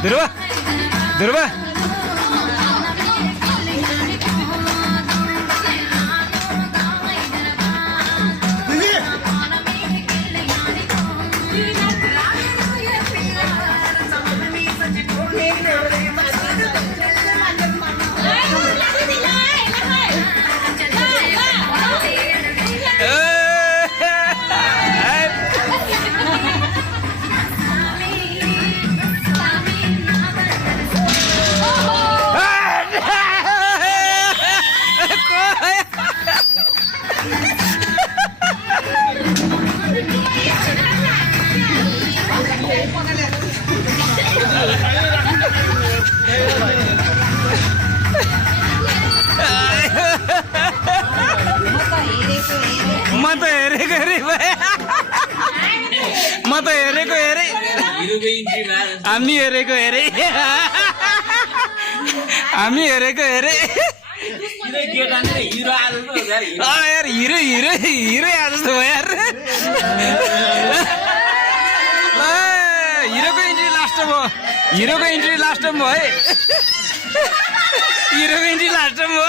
ध्रुव ध्रुव मत हेरेको हेरे म त हेरेको हेरे हामी हेरेको हेरे हामी हेरेको हेरे यार हिरो हिरो हिरो आज जस्तो भयो यार हिरोको इन्ट्री लास्ट भयो हिरोको इन्ट्री लास्ट भयो है हिरोको इन्ट्री लास्ट भयो